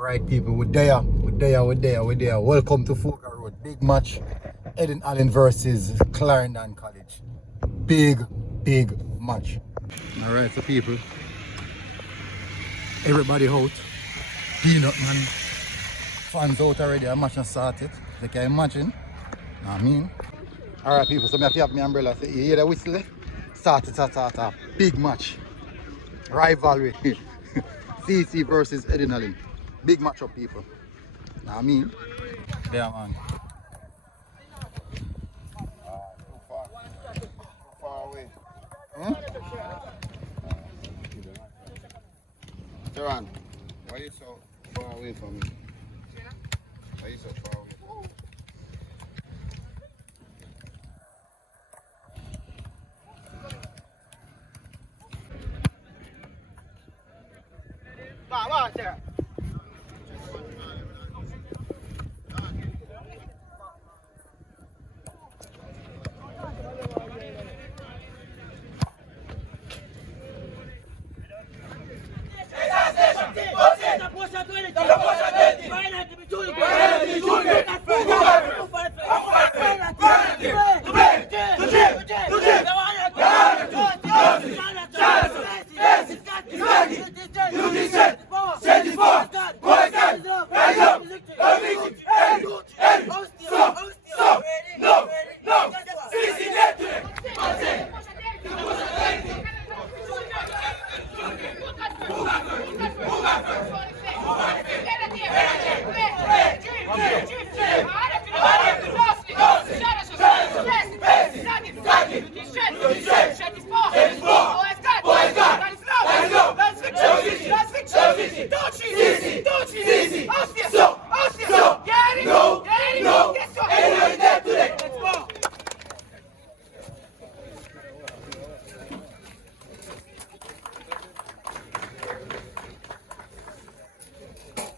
Alright people, we're there. Welcome to Fulker Road. Big match. Edwin Allen versus Clarendon College. Big match. Alright, so people. Everybody out. Peanut man. Fans out already. The match has started. You can imagine. Know what I mean? Alright people, so I have to have my umbrella. So you hear the whistle? Start. Big match. Rivalry. CC versus Edwin Allen. Big match up people. Know what I mean? Yeah man. Too far away. Hmm? Taran, why are you so far away from me? Why are you so far away?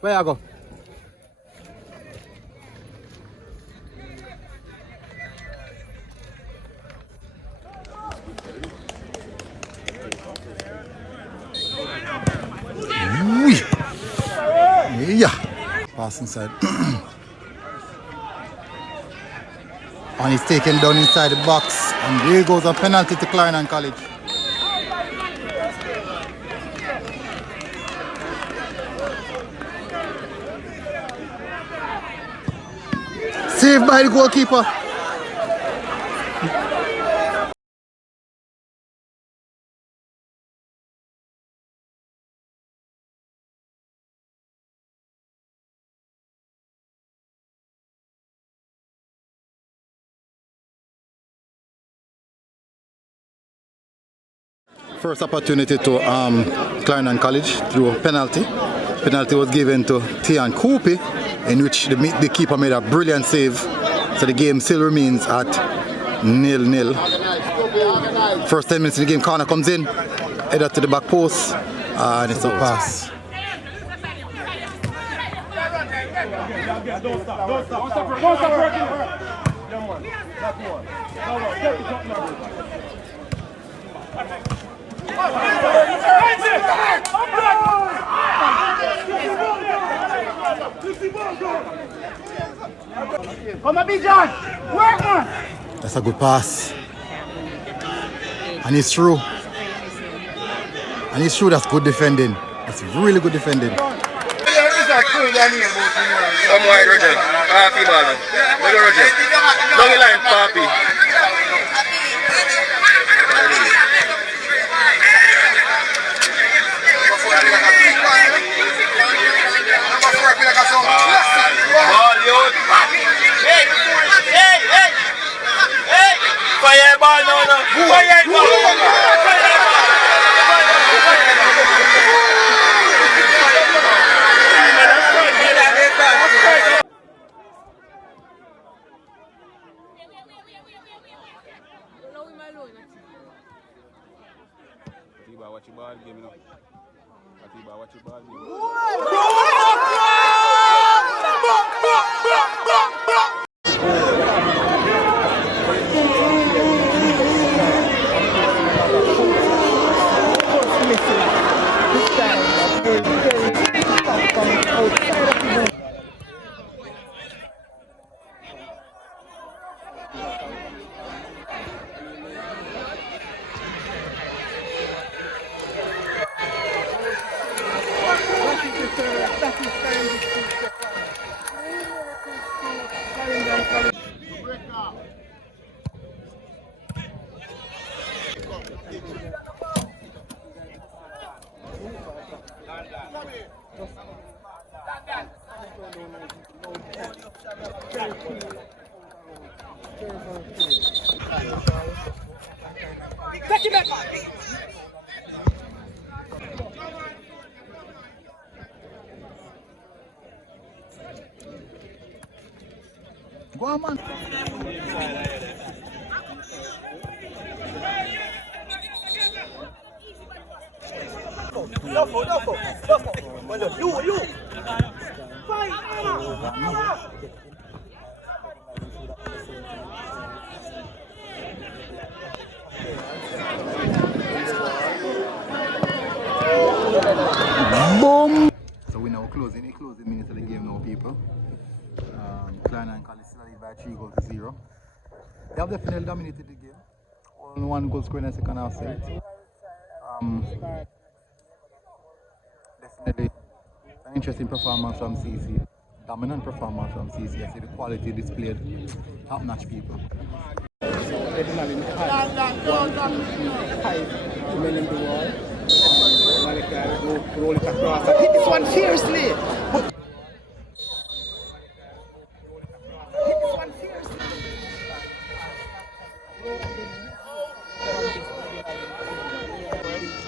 Where you go? Yeah. Pass inside. And he's taken down inside the box. And there goes a penalty to Clarendon College. Saved by the goalkeeper. First opportunity to Clarendon College through a penalty. Penalty was given to Tian Koopy, in which the keeper made a brilliant save. So the game still remains at 0-0. First 10 minutes in the game, corner comes in, header to the back post, and it's a pass. Don't stop working. Young man, that one. Get it up now. Come on, John. Work on. That's a good pass. And it's through. That's good defending. That's really good defending. Come wide, Roger. Papi, ball. Look at Roger. Long line, Papi. Hey! Fireball, no. Fireball! Go on, man. You. Boom! So we now closing minutes of the game now, people. Klein and Callis still lead by 3-0. They have definitely dominated the game. Only one goal scored in the second half set. Definitely an interesting performance from CC. Dominant performance from CC. I see the quality displayed. Top notch, people. This one fiercely.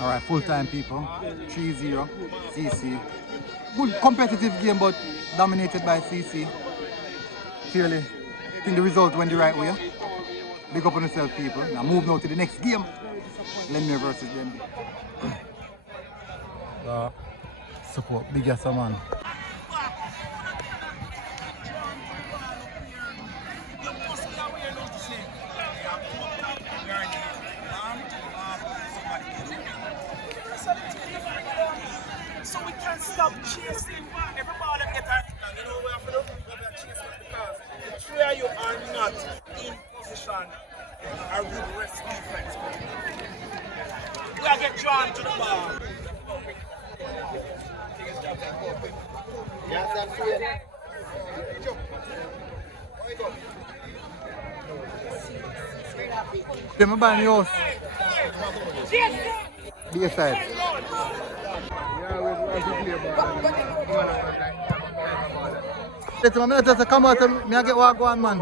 Alright, full time, people. 3-0. CC. Good competitive game, but dominated by CC. Clearly, I think the result went the right way. Big up on yourself, people. Now move now to the next game. Glenmuir versus Denbigh. Support, big as a man. So we can't stop chasing every ball that gets out. You know what we have to do? We have to chase it because the three of you are not in position or good rest defense. We are get drawn to the ball. Come on, yours. Be aside. Let's come out and me get walk one man.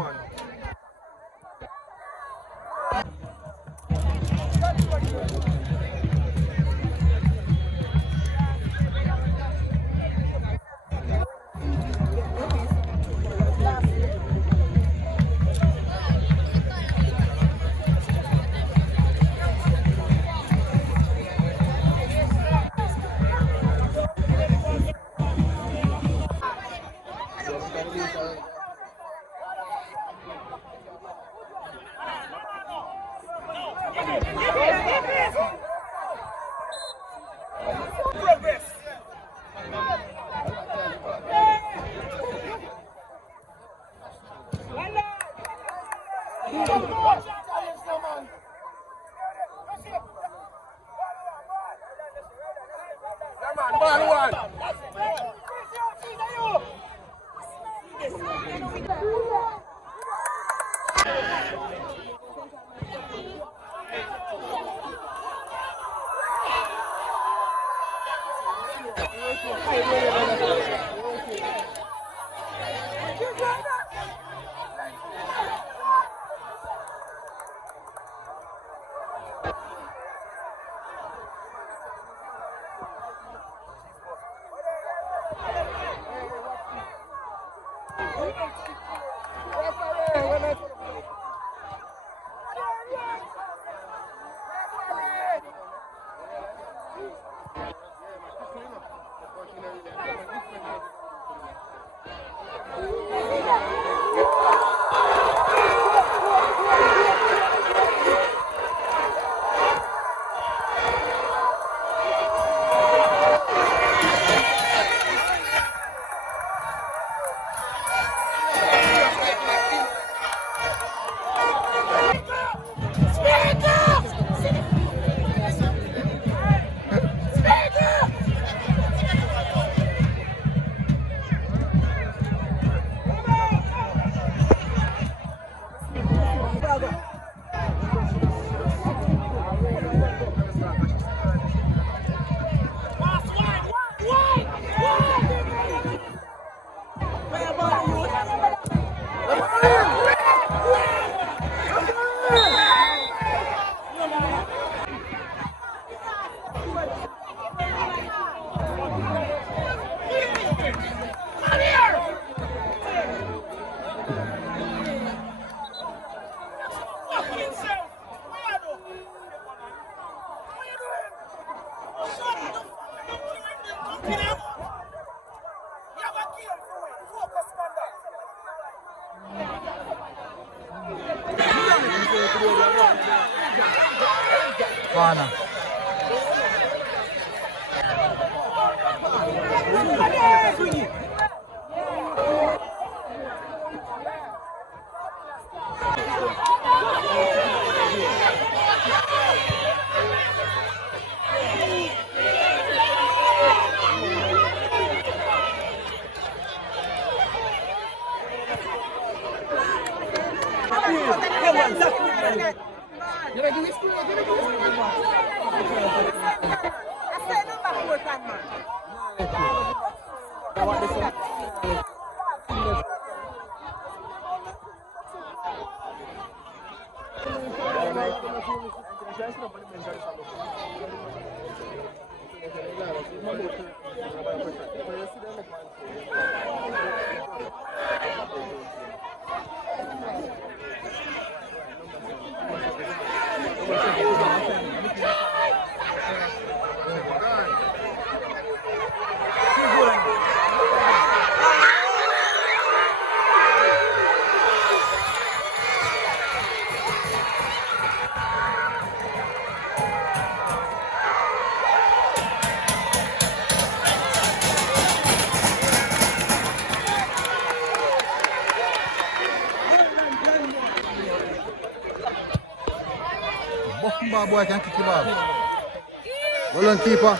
Corner. Ball boy can kick the ball. Well done, keeper.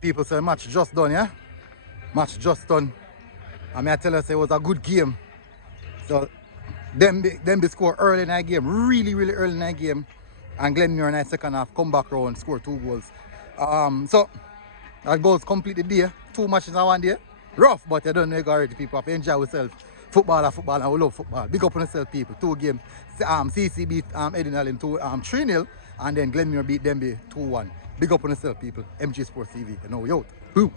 People say match just done, yeah? Match just done. I mean, I tell you, say it was a good game. So, Denbigh score early in that game, really early in that game. And Glenmuir in that second half, come back round, score 2 goals. So that goes completely day. 2 matches in one day. Rough, but you don't know already. People have to enjoy yourself. Football, and we love football. Big up on yourself, people. 2 games. CC beat Edwin 3-0, and then Glenmuir beat Denbigh 2-1. Big up on yourself, people. MG Sports TV. You know, yo. Boom.